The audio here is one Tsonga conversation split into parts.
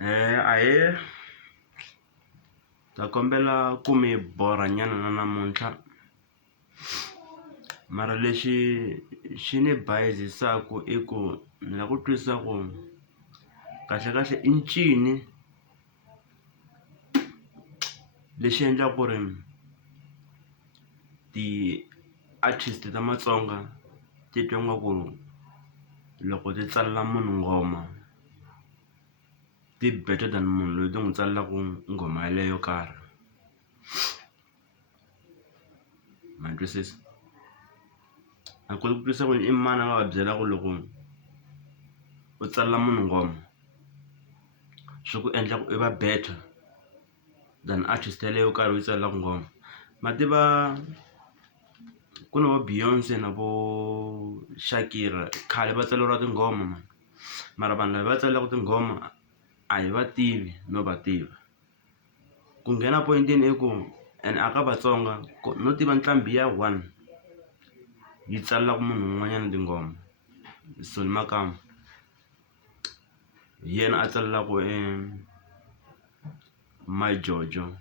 Ahee, ta kombela ku mi borha nyana na namuntlha, mara lexi xi ni bayizisaku i ku ni la ku twisisa ku kahlekahle i ncini lexi endlaka ku ri ti-artist ta Matsonga ti twa ngaku loko ti tsalela munhu nghoma ti better than munhu loyi ti n'wi tsalelaku nghoma yaleyo yo karhi. Ma twisisa? A koti ku twisisa ku i mani a nga va byela ku loko u tsalela munhu nghoma swi ku endla ku i va better than artist yaleyo yo karhi u yi tsalelaku nghoma. Ma tiva ku na vo Beyonce na vo Shakira khale va tsaleriwa tinghoma man, mara vanhu lava va tsalelaku tinghoma a hi va tivi no va tiva. Ku nghena poyintini i ku ene aka Vatsonga no tiva nqambi ya one yi tsalelaku munhu un'wanyana tinghoma, Solly Makamba hi yena a tsalelaku My Jojo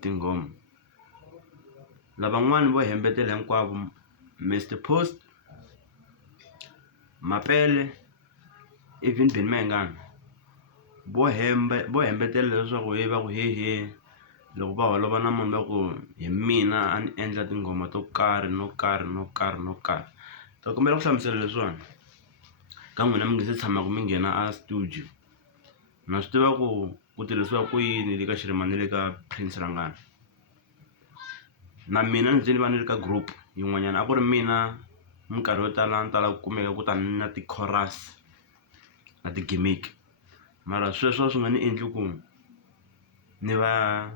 tinghoma. Lavan'wani vo hembetela hinkwavo Mr Post, Mapele, even Benny Mayengani vo hembetela leswaku va ku hehe loko va holova na munhu va ku hi mina a ni endla tinghoma to karhi no karhi no karhi no karhi. Ta kombela ku hlamusela leswiwani ka n'wina mi nge se tshamaku mi nghena a studio, na swi tiva ku tirhisiwa ku yini le ka Shirima ni le ka Prince Rangani. Na mina ni ze ni va ni ri ka group yin'wanyana a ku ri mina minkarhi yo tala ni tala ku kumeka ku ta ni na ti-chorus na ti-gimmick, mara sweswo swi nga ni endli ku ni va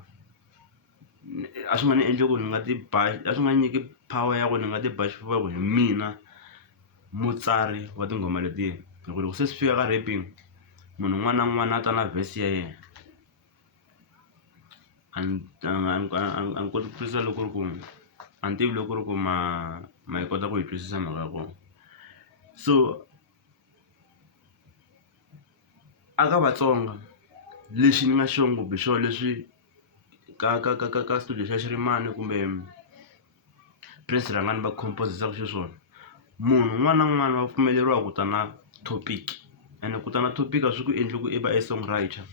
a swi nga ni endli ku ni nga a swi nga nyiki power ya ku ni nga ti ba xifuva ku hi mina mutsari wa tinghoma letiya. Hi ku loko se swi fika ka rapping munhu un'wana na un'wana a ta na verse ya yena. A ni koti ku twisisa loko ri ku a ni tivi loko ri ku ma yi kota ku yi twisisa mhaka ya kona. So aka Vatsonga lexi ni nga sure ngopfu hi xona leswi ka studio xa Xirimani kumbe Prince Rangani va compose-saka xiswona, munhu un'wana na un'wana va pfumeleriwa ku ta na topic ene ku ta na topic a swi ku endli ku i va songwriter.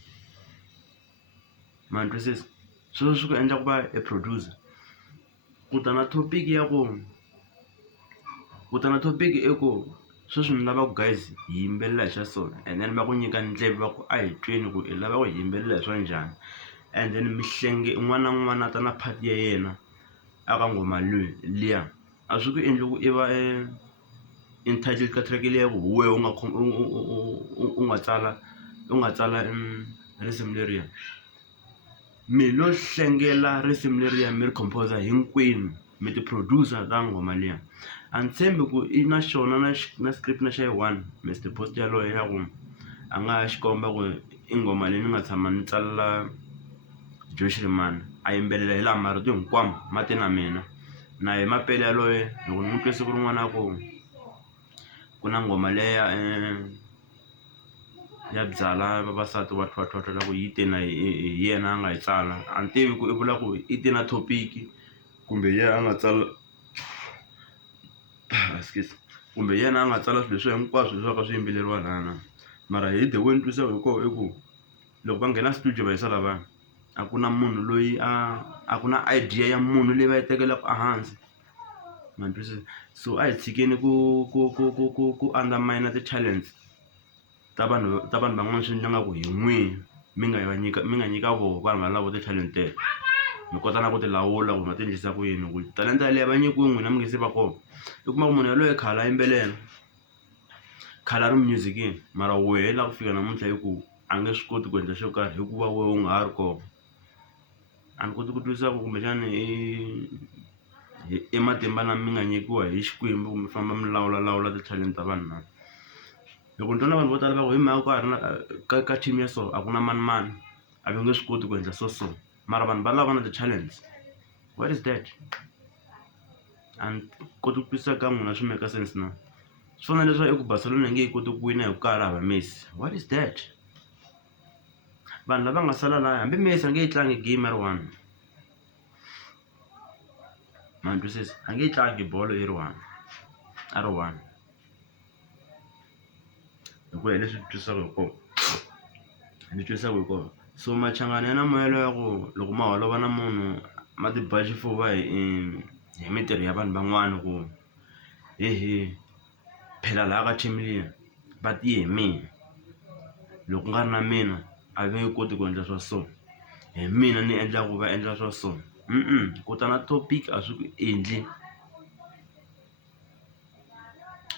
Ma ni twisisa? Sweswo swi ku endla ku va producer. Ku ta na topic ya ku ta na topic i ku sweswi ni lava ku guys hi yimbelela hi xa so, and then va ku nyika ndleve va ku a hi tweni ku i lava ku hi yimbelela hi swa njhani, and then mihlenge un'wana na un'wana a ta na part ya yena aka nghoma liya. A swi ku endli ku i va entitled ka track liya ku hi wehe u nga tsala risimu leriya. Mi lo hlengela risimu leriya mi ri composer hinkwenu mi ti-producer ka nghoma liya. A ni tshembi ku i na xona na script na xa yi one Mr Post yaloye ya ku a nga xi komba ku i nghoma leyi ni nga tshama ni tsalela Joe Shirimani a yimbelela hi laha marito hinkwamo ma te na mina. Na ye Mapele yaloye loko ni n'wi twe siku rin'wana ku na nghoma leya ya byala vavasati wa thwathwa ku yi te na hi yena a nga yi tsala. A ni tivi ku i vula ku i te na topic kumbe hi yena a nga tsala kumbe hi yena a nga tsala swilo leswi hinkwaswo leswi swa ka swi yimbeleriwa lana. Mara hi the way ni twisaka hi kona i ku loko va nghena studio va yisa lavaya a ku na munhu loyi a ku na idea ya munhu leyi va yi tekelaka ehansi. Ma ni twisisa? So a hi tshikeni ku undermine ti-talents ta vanhu van'wana swi endla ngaku hi n'wini mi nga nyika voho vanhu valavo ti-talent teto, mi kota na ku ti lawula ku nga ti endlisa ku yini ku talenta yaleyo va nyikiwe n'wina mi nga se va kona. I kuma ku munhu yaloye khale a yimbelela khale a ri music-ini mara wehe la ku fika namuntlha hi ku a nge swi koti ku endla xo karhi hikuva wehe u nga ha ri kona. A ni koti ku twisisa ku kumbexani i matimba lama mi nga nyikiwa hi Xikwembu ku mi famba mi lawula ti-talent ta vanhu na. Loko ni twa na vanhu vo tala va ku hi mhaka ku ha ri na ka team ya so a ku na manimani a va nge swi koti ku endla so mara vanhu valava na ti-talents. What is that? A ni koti ku twisisa ka n'wina swi make sense na. Swi fana na leswaku i ku Barcelona yi nge yi koti ku wina hi ku ka ha ri hava Messi. What is that? vanhu lava nga sala laha hambi Messi a nge yi tlangi game ri one, ma ni twisisa, a nge yi tlangi bolo yi ri one a ri one, hikuva hi leswi twisaka hi kona, ni twisaka hi kona. So Machangani ya na moyelo ya ku loko ma holova na munhu ma ti ba xifuva hi mintirho ya vanhu van'wana ku hehe phela laha ka team liya va tiye hi mina, loko nga ri na mina a va nge koti ku endla swa so, hi mina ni endlaku va endla swa so. Ku ta na topic a swi ku endli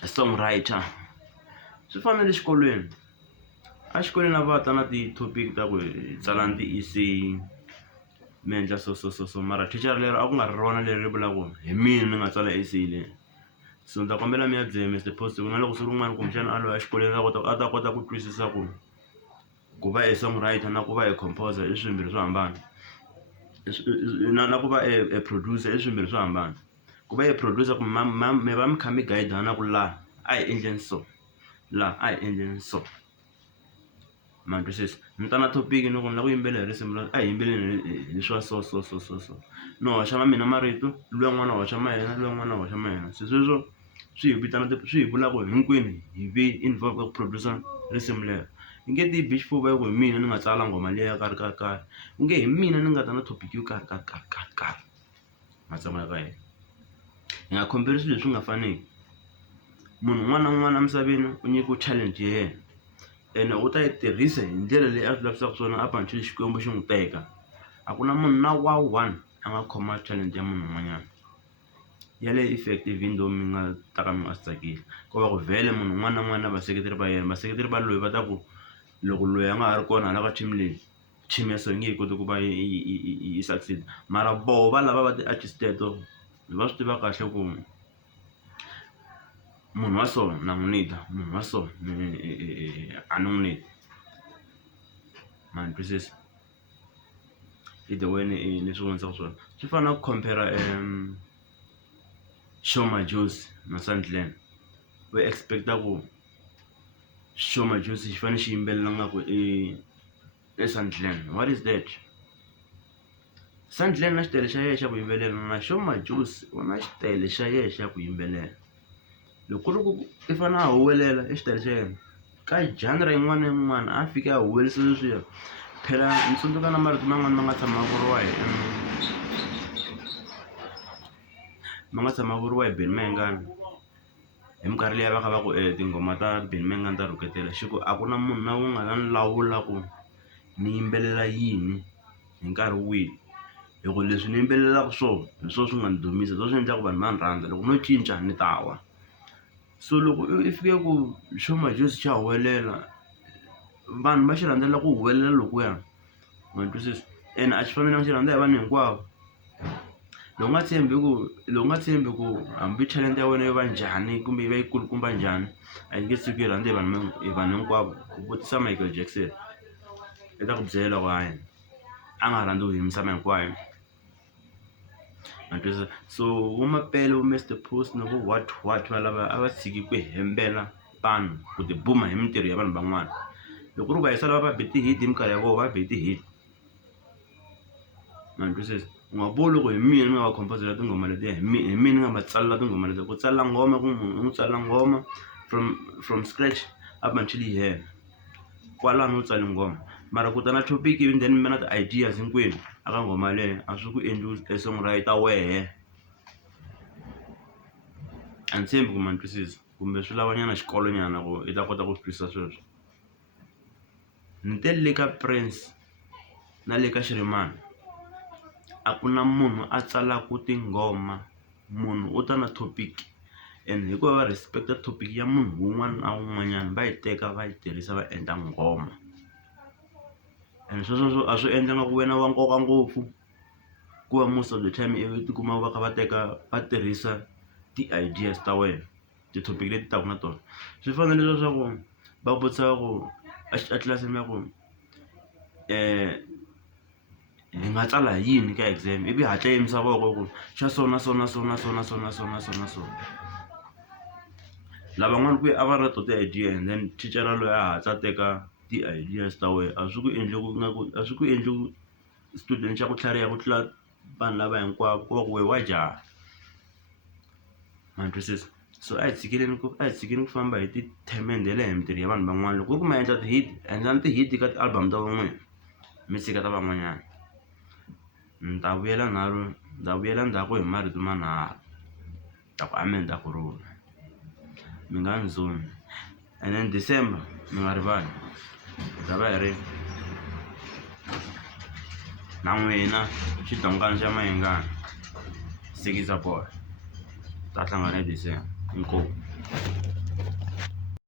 songwriter. Swi fanele xikolweni, a xikolweni a va ta na ti-topic ta ku hi tsalani ti-essay mi endla so mara thicara lero a ku nga ri rona leri ri vulaku hi mina ni nga tsala essay leyi. So ni ta kombela mi ya byela Mr Post ku na loko swi ri un'wana kumbexana a loya exikolweni a ta kota ku twisisa ku va songwriter na ku va composer i swimbirhi swo hambana, na ku va producer i swimbirhi swo hambana. Ku va producer ku mi va mi kha mi guide-ana ku laha a hi endleni so, laha a hi endleni so, ma ni twisisa. Ni ta na topic ni ku ni la ku yimbelela hi risimu a hi yimbeleni hi swa so ni hoxa ma mina marito, luya n'wana hoxa ma yena, luya n'wana hoxa ma yena. Se sweswo swi hi swi hi vulaka hinkwenu hi ve involve ka ku producer risimu lero. Hi nge ti bi xifuva hi ku hi mina ni nga tsala nghoma liya karhi, ku nge hi mina ni nga ta na topic yo karhi matsonga ya ka hina. Hi nga khomberi swilo leswi nga faniki. Munhu un'wana na un'wana emisaveni u nyikiwe talent ya yena ene u ta yi tirhisa hi ndlela leyi a swi lavisaka swona up until Xikwembu xi n'wi teka. A ku na munhu na one a nga khoma talent ya munhu un'wanyana yaleyo effective though mi nga ta ka mi nga swi tsakeli. Ko va ku vhele munhu un'wana na un'wana na vaseketeri va yena, vaseketeri va loyi va ta ku loko loyi a nga ha ri kona hala ka team leyi, team ya so yi nge yi koti ku va yi succeed. Mara voho va lava va ti-artist teto va swi tiva kahle ku munhu wa so na n'wi need-a, munhu wa so a ni n'wi need, ma ni twisisa. Hi the way ni swi vonisaka swona swi fana na ku compare Sho Madjozi na Sandland. We expect-a ku Sho Madjozi xi fane xi yimbelela nga ku Sandland. What is that? Sandland na xitayili xa yena xa ku yimbelela na Sho Madjozi u na xitayili xa yena xa ku yimbelela. Loko ku ri ku i fane a huwelela exitayili xa yena ka genre yin'wana na yin'wana a fika a huwelerisa leswiya, phela ni tsundzuka na marito man'wana ma nga tshama vuriwa hi Benny Mayengani hi minkarhi liya va kha va ku tinghoma ta Benny Mayengani ta rhuketela. Xi ku a ku na munhu na un'we nga ta ni lawula ku ni yimbelela yini hi nkarhi wihi, hi ku leswi ni yimbelelaka swona hi swona swi nga ni dumisa, hi swona swi endlaka vanhu va ni rhandza. Loko no cinca ni ta wa. So loko i fike ku Sho Madjozi xa huwelela, vanhu va xi rhandzela ku huwelela lokuya, ma ni twisisa. Ene a xi fanelanga xi rhandza hi vanhu hinkwavo. Loko u nga tshembi ku hambi talent ya wena yo va njhani kumbe yi va yi kulukumba njhani a yi nge tshuki yi rhandza hi vanhu hinkwavo. Ku vutisa Michael Jackson i ta ku byela ku hayi a nga rhandziwi hi misava hinkwayo, ma twisisa. So vo Mapele, vo Mr Post na vo what valava a va tshiki ku hembela vanhu ku ti buma hi mintirho ya vanhu van'wana. Loko ri va hi sala va be ti-hit hi minkarhi ya vona va be ti-hit, ma ni twisisa. U nga vuli loko hi mina ni nga va composer tinghoma letiya, hi mina ni nga va tsalela tinghoma letiya. Ku tsala nghoma ku munhu u n'wi tsalela nghoma from scratch up until yi hela, kwalano u tsale nghoma. Mara ku ta na topic and then mi na ti-ideas hinkwenu aka nghoma leyo a swi ku endli songwriter wehe. A ni tshembi ku ma ni twisisa kumbe swi lavanyana xikolo nyana ku i ta kota ku swi twisisa sweswo. Ni te le ka Prince na le ka Shirimani a ku na munhu a tsalaka tinghoma, munhu u ta na topic and hikuva va respect-a topic ya munhu un'wana na un'wanyana va yi teka va yi tirhisa va endla nghoma. And sweswo a swi endla nga ku wena wa nkoka ngopfu ku va most of the time i tikuma va kha va teka va tirhisa ti-ideas ta wena, ti-topic leti taka na tona. Swi fanele leswaku va vutisa ku etlilasini ya ku hi nga tsala yini ka exam, ivi hatla yimisa voko ku xa so na so. Lavan'wana ku a va ri na to ti-idea and then thicara loyi a hatla teka ti-ideas ta wena a swi ku endli a swi ku endli student xa ku tlhariha ku tlula vanhu lava hinkwavo ku va ku we wa jaha ma twisisa. So a hi tshikeleni ku famba hi ti-time hi le mintirho ya vanhu van'wana. Loko ku ma endla ti-hit endlani ti-hit ka ti-album ta van'wina mi tshika ta van'wanyana. Ndzi ta vuyela ndzhaku hi marito manharhu ta ku amen ta ku rhula mi nga ni zoni and then December mi nga rivali hi ta va hi ri na n'wina xidongana xa Mayengani 6 April ta hlangana hi December inkomu.